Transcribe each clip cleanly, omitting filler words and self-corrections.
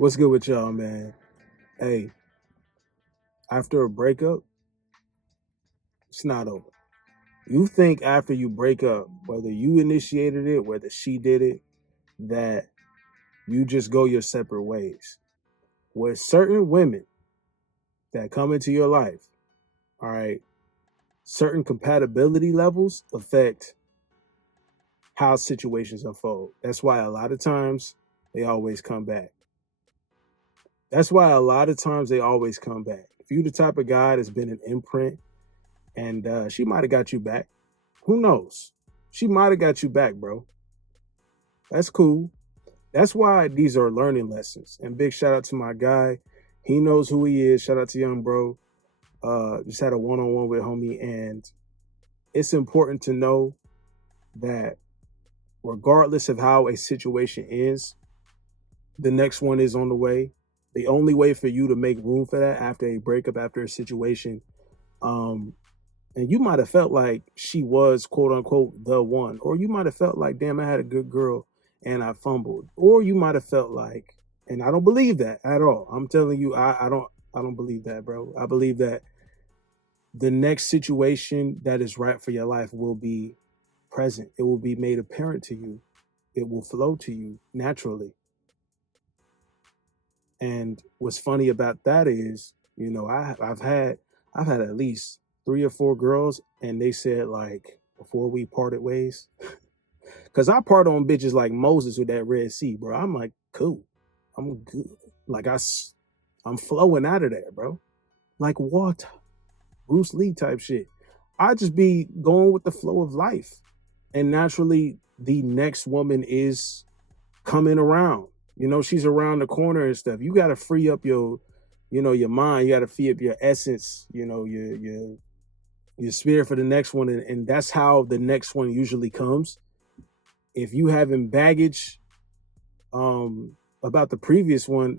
What's good with y'all, man? Hey, after a breakup, it's not over. You think after you break up, whether you initiated it, whether she did it, that you just go your separate ways. With certain women that come into your life, all right, certain compatibility levels affect how situations unfold. That's why a lot of times they always come back. That's why a lot of times they always come back. If you the type of guy that's been an imprint and she might have got you back. Who knows? She might have got you back, bro. That's cool. That's why these are learning lessons. And big shout out to my guy. He knows who he is. Shout out to young bro. Just had a one-on-one with homie. And it's important to know that regardless of how a situation is, the next one is on the way. The only way for you to make room for that after a breakup, after a situation, and you might have felt like she was quote unquote the one, or you might have felt like, damn, I had a good girl and I fumbled, or you might have felt like, and I don't believe that at all. I'm telling you, I don't believe that, bro. I believe that the next situation that is right for your life will be present. It will be made apparent to you. It will flow to you naturally. And what's funny about that is, I've had at least 3 or 4 girls, and they said like before we parted ways, because I part on bitches like Moses with that Red Sea, bro. I'm like, cool, I'm good. Like I'm flowing out of there, bro. Like water, Bruce Lee type shit. I just be going with the flow of life, and naturally, the next woman is coming around. She's around the corner and stuff. You got to free up your mind. You got to free up your essence, your spirit for the next one. And that's how the next one usually comes. If you having baggage about the previous one,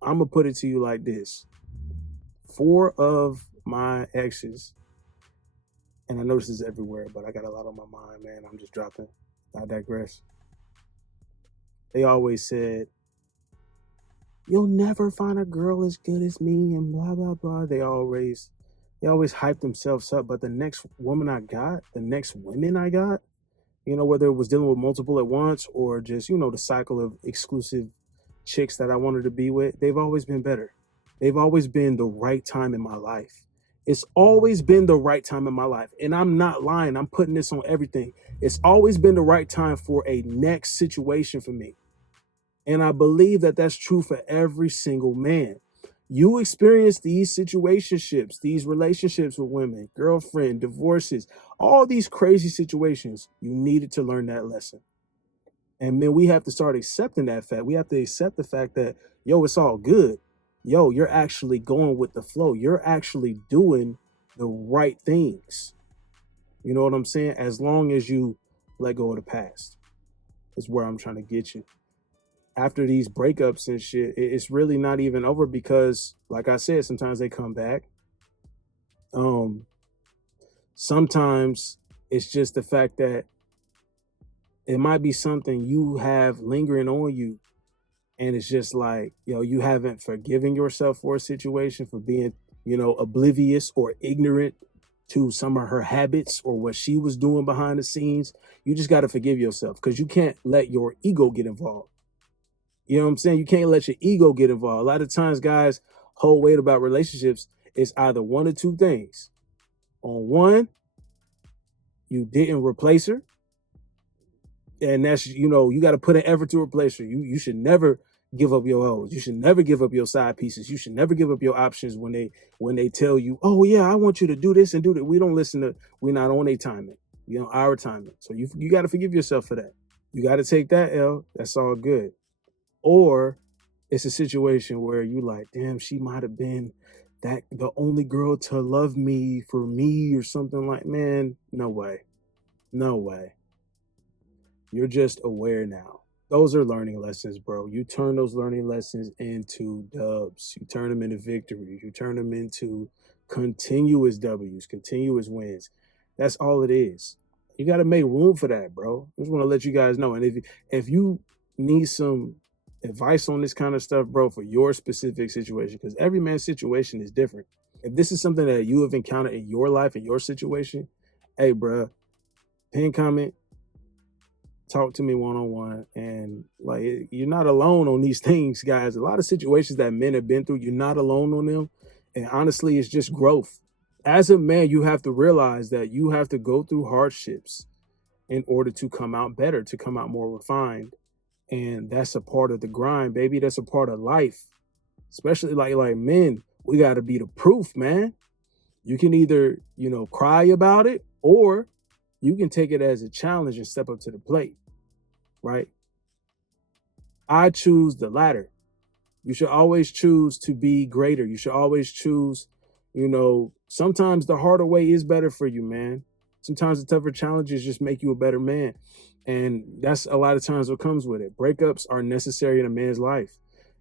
I'm going to put it to you like this. 4 of my exes, and I know this is everywhere, but I got a lot on my mind, man. I'm just dropping. I digress. They always said, you'll never find a girl as good as me and blah, blah, blah. They always hype themselves up. But the next woman I got, the next women I got, whether it was dealing with multiple at once or just, the cycle of exclusive chicks that I wanted to be with, they've always been better. They've always been the right time in my life. It's always been the right time in my life. And I'm not lying. I'm putting this on everything. It's always been the right time for a next situation for me. And I believe that that's true for every single man. You experience these situationships, these relationships with women, girlfriend, divorces, all these crazy situations. You needed to learn that lesson. And man, we have to start accepting that fact. We have to accept the fact that, yo, it's all good. Yo, you're actually going with the flow. You're actually doing the right things. You know what I'm saying? As long as you let go of the past, is where I'm trying to get you. After these breakups and shit, it's really not even over because, like I said, sometimes they come back. Sometimes it's just the fact that it might be something you have lingering on you. And it's just like, you haven't forgiven yourself for a situation, for being, oblivious or ignorant to some of her habits or what she was doing behind the scenes. You just got to forgive yourself because you can't let your ego get involved. You know what I'm saying? You can't let your ego get involved. A lot of times, guys, whole weight about relationships is either one or two things. On one, you didn't replace her. And that's, you got to put an effort to replace her. You should never give up your hoes. You should never give up your side pieces. You should never give up your options when they tell you, oh yeah, I want you to do this and do that. We don't listen to, we're not on their timing, our timing. So you got to forgive yourself for that. You got to take that L. That's all good. Or it's a situation where you like, damn, she might have been the only girl to love me for me or something like, man, no way. No way. You're just aware now. Those are learning lessons, bro. You turn those learning lessons into dubs. You turn them into victories. You turn them into continuous W's, continuous wins. That's all it is. You got to make room for that, bro. I just want to let you guys know. And if you need some advice on this kind of stuff, bro, for your specific situation, because every man's situation is different. If this is something that you have encountered in your life, in your situation, hey, bro, pin comment, talk to me one-on-one. And like, you're not alone on these things, guys. A lot of situations that men have been through, you're not alone on them. And honestly, it's just growth. As a man, you have to realize that you have to go through hardships in order to come out better, to come out more refined. And that's a part of the grind, baby. That's a part of life. Especially like men, we got to be the proof, man. You can either, cry about it, or you can take it as a challenge and step up to the plate, right? I choose the latter. You should always choose to be greater. You should always choose, sometimes the harder way is better for you, man. Sometimes the tougher challenges just make you a better man. And that's a lot of times what comes with it. Breakups are necessary in a man's life.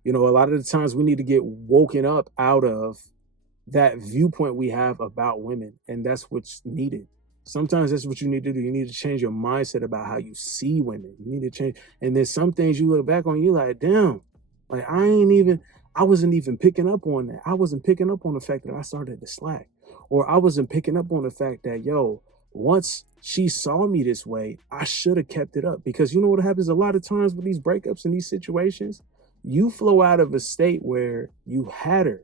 A lot of the times we need to get woken up out of that viewpoint we have about women. And that's what's needed. Sometimes that's what you need to do. You need to change your mindset about how you see women. You need to change. And there's some things you look back on, you're like, damn, like I wasn't even picking up on that. I wasn't picking up on the fact that I started to slack. Or I wasn't picking up on the fact that, once she saw me this way, I should have kept it up. Because you know what happens a lot of times with these breakups and these situations? You flow out of a state where you had her.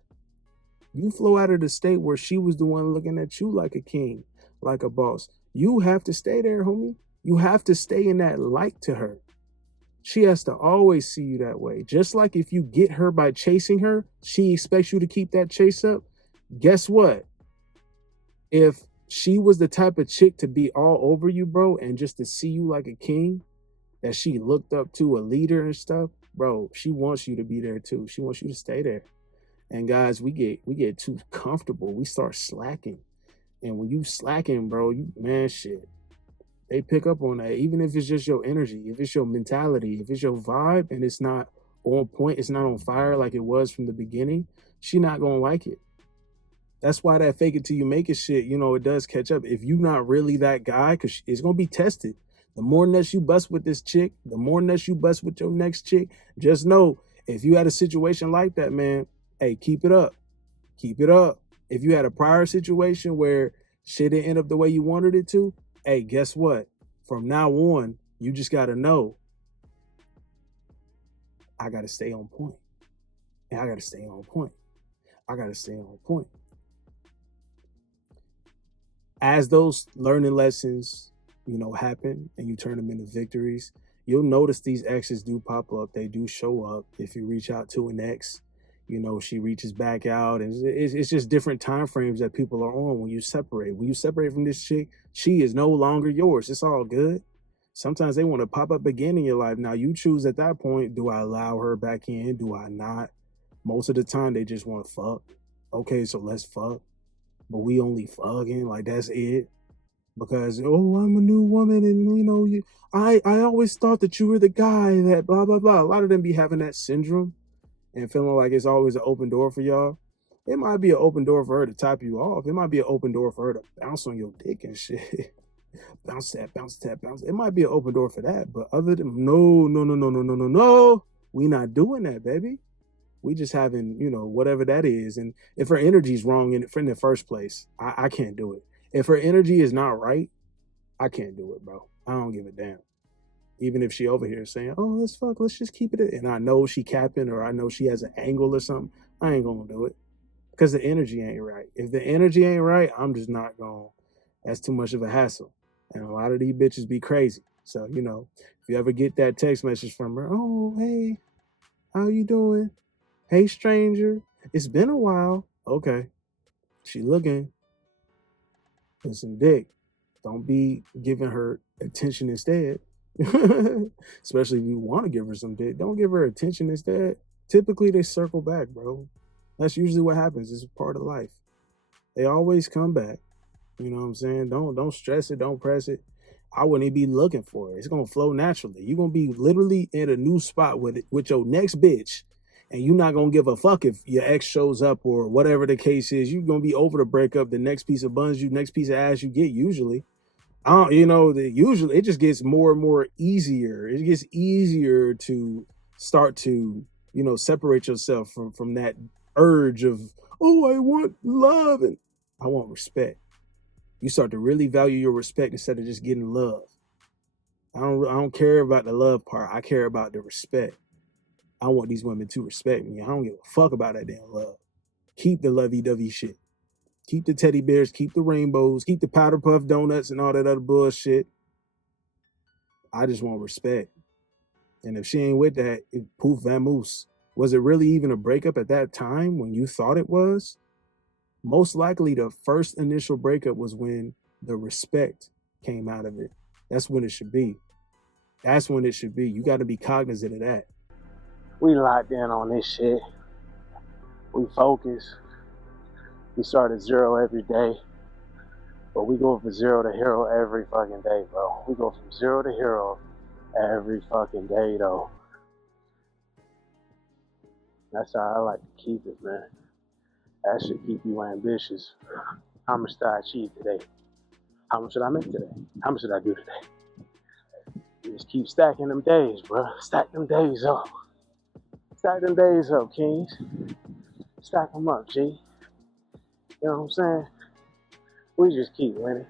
You flow out of the state where she was the one looking at you like a king, like a boss. You have to stay there, homie. You have to stay in that light to her. She has to always see you that way. Just like if you get her by chasing her, she expects you to keep that chase up. Guess what? If she was the type of chick to be all over you, bro, and just to see you like a king, that she looked up to, a leader and stuff, bro, she wants you to be there too. She wants you to stay there. And guys, we get too comfortable. We start slacking. And when you slacking, bro, shit. They pick up on that. Even if it's just your energy, if it's your mentality, if it's your vibe and it's not on point, it's not on fire like it was from the beginning, she not gonna like it. That's why that fake it till you make it shit, it does catch up. If you're not really that guy, because it's going to be tested. The more nuts you bust with this chick, the more nuts you bust with your next chick, just know, if you had a situation like that, man, hey, keep it up. Keep it up. If you had a prior situation where shit didn't end up the way you wanted it to, hey, guess what? From now on, you just got to know, I got to stay on point. And I got to stay on point. I got to stay on point. As those learning lessons, happen and you turn them into victories, you'll notice these exes do pop up. They do show up. If you reach out to an ex, she reaches back out, and it's just different time frames that people are on when you separate. When you separate from this chick, she is no longer yours. It's all good. Sometimes they want to pop up again in your life. Now you choose at that point, do I allow her back in? Do I not? Most of the time they just want to fuck. Okay, so let's fuck. But we only fucking, like that's it. Because, I'm a new woman and, I always thought that you were the guy that blah, blah, blah. A lot of them be having that syndrome and feeling like it's always an open door for y'all. It might be an open door for her to top you off. It might be an open door for her to bounce on your dick and shit. Bounce that, bounce that, bounce. It might be an open door for that. But other than, no. We not doing that, baby. We just having, whatever that is. And if her energy's wrong in the first place, I can't do it. If her energy is not right, I can't do it, bro. I don't give a damn. Even if she over here saying, oh, let's fuck, let's just keep it. And I know she capping, or I know she has an angle or something, I ain't gonna do it. Because the energy ain't right. If the energy ain't right, I'm just not going. That's too much of a hassle. And a lot of these bitches be crazy. So, if you ever get that text message from her, oh, hey, how you doing? Hey, stranger, it's been a while. Okay. She looking for some dick. Don't be giving her attention instead. Especially if you want to give her some dick. Don't give her attention instead. Typically, they circle back, bro. That's usually what happens. It's a part of life. They always come back. You know what I'm saying? Don't stress it. Don't press it. I wouldn't even be looking for it. It's going to flow naturally. You're going to be literally in a new spot with your next bitch. And you're not going to give a fuck if your ex shows up or whatever the case is. You're going to be over the breakup. The next piece of buns, next piece of ass you get usually. Usually it just gets more and more easier. It gets easier to start to, separate yourself from that urge of, oh, I want love and I want respect. You start to really value your respect instead of just getting love. I don't care about the love part. I care about the respect. I want these women to respect me. I don't give a fuck about that damn love. Keep the lovey-dovey shit. Keep the teddy bears, keep the rainbows, keep the powder puff donuts and all that other bullshit. I just want respect. And if she ain't with that, poof, vamoose. Was it really even a breakup at that time when you thought it was? Most likely the first initial breakup was when the respect came out of it. That's when it should be. That's when it should be. You got to be cognizant of that. We locked in on this shit. We focus. We start at zero every day. But we go from zero to hero every fucking day, bro. We go from zero to hero every fucking day, though. That's how I like to keep it, man. That should keep you ambitious. How much did I achieve today? How much did I make today? How much did I do today? You just keep stacking them days, bro. Stack them days up. Stack them days up, kings. Stack them up, G. You know what I'm saying? We just keep winning.